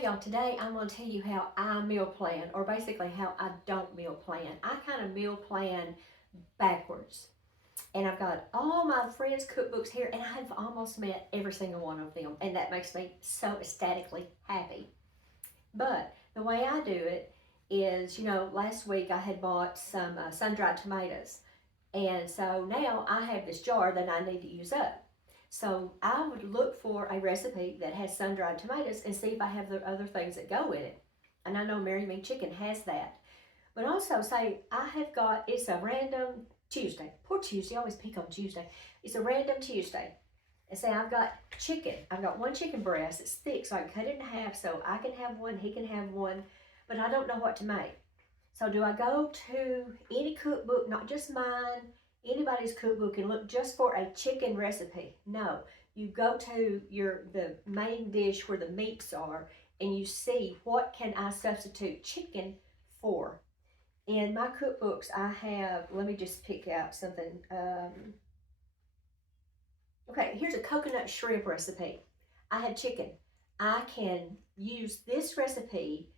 Okay, y'all, today I'm going to tell you how I meal plan, or basically how I don't meal plan. I kind of meal plan backwards. And I've got all my friends' cookbooks here, and I've almost met every single one of them. And that makes me so ecstatically happy. But the way I do it is, last week I had bought some sun-dried tomatoes. And so now I have this jar that I need to use up. So I would look for a recipe that has sun-dried tomatoes and see if I have the other things that go with it. And I know Mary Me Chicken has that. But also say I have got, it's a random Tuesday. Poor Tuesday, I always pick on Tuesday. It's a random Tuesday. And say I've got chicken. I've got one chicken breast. It's thick, so I can cut it in half so I can have one, he can have one. But I don't know what to make. So do I go to any cookbook, not just mine, anybody's cookbook, and look just for a chicken recipe? No, you go to the main dish where the meats are, and you see what can I substitute chicken for. In my cookbooks, I have, let me just pick out something. Okay, here's a coconut shrimp recipe. I have chicken. I can use this recipe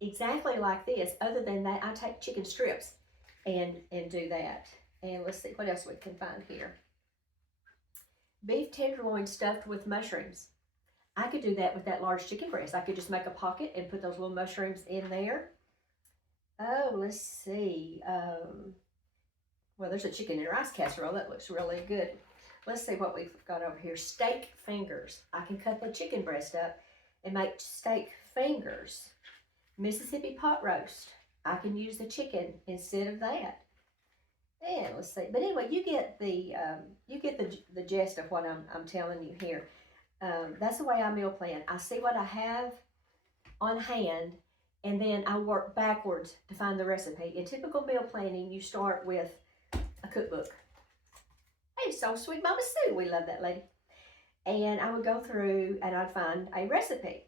exactly like this. Other than that, I take chicken strips and do that. And let's see what else we can find here. Beef tenderloin stuffed with mushrooms. I could do that with that large chicken breast. I could just make a pocket and put those little mushrooms in there. Oh, let's see. Well, there's a chicken and rice casserole. That looks really good. Let's see what we've got over here. Steak fingers. I can cut the chicken breast up and make steak fingers. Mississippi pot roast. I can use the chicken instead of that. And let's see. But anyway, you get the gist of what I'm telling you here. That's the way I meal plan. I see what I have on hand, and then I work backwards to find the recipe. In typical meal planning, you start with a cookbook. Hey, so sweet Mama Sue. We love that lady. And I would go through and I'd find a recipe.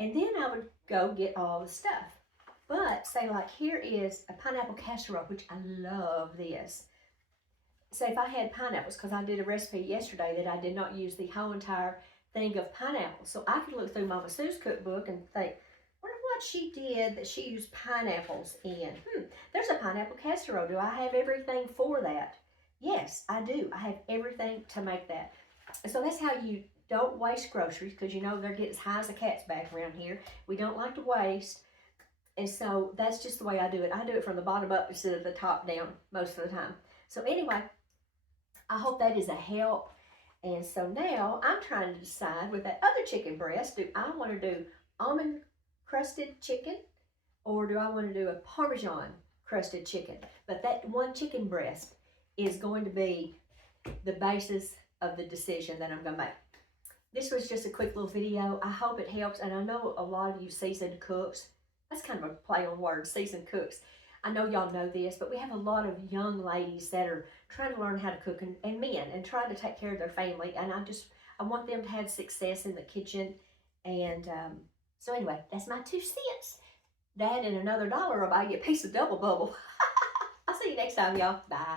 And then I would go get all the stuff. But say like here is a pineapple casserole, which I love this. Say if I had pineapples, because I did a recipe yesterday that I did not use the whole entire thing of pineapples. So I could look through Mama Sue's cookbook and think, wonder what she did that she used pineapples in. There's a pineapple casserole. Do I have everything for that? Yes, I do. I have everything to make that. So that's how you don't waste groceries, because they're getting as high as a cat's back around here. We don't like to waste. And so that's just the way I do it. I do it from the bottom up instead of the top down most of the time. So anyway, I hope that is a help. And so now I'm trying to decide with that other chicken breast, do I want to do almond crusted chicken or do I want to do a Parmesan crusted chicken? But that one chicken breast is going to be the basis of the decision that I'm going to make. This was just a quick little video. I hope it helps. And I know a lot of you seasoned cooks, that's kind of a play on words, seasoned cooks. I know y'all know this, but we have a lot of young ladies that are trying to learn how to cook, and men, and trying to take care of their family. And I want them to have success in the kitchen. And so anyway, that's my 2 cents. That and another $1 will buy you a piece of double bubble. I'll see you next time, y'all. Bye.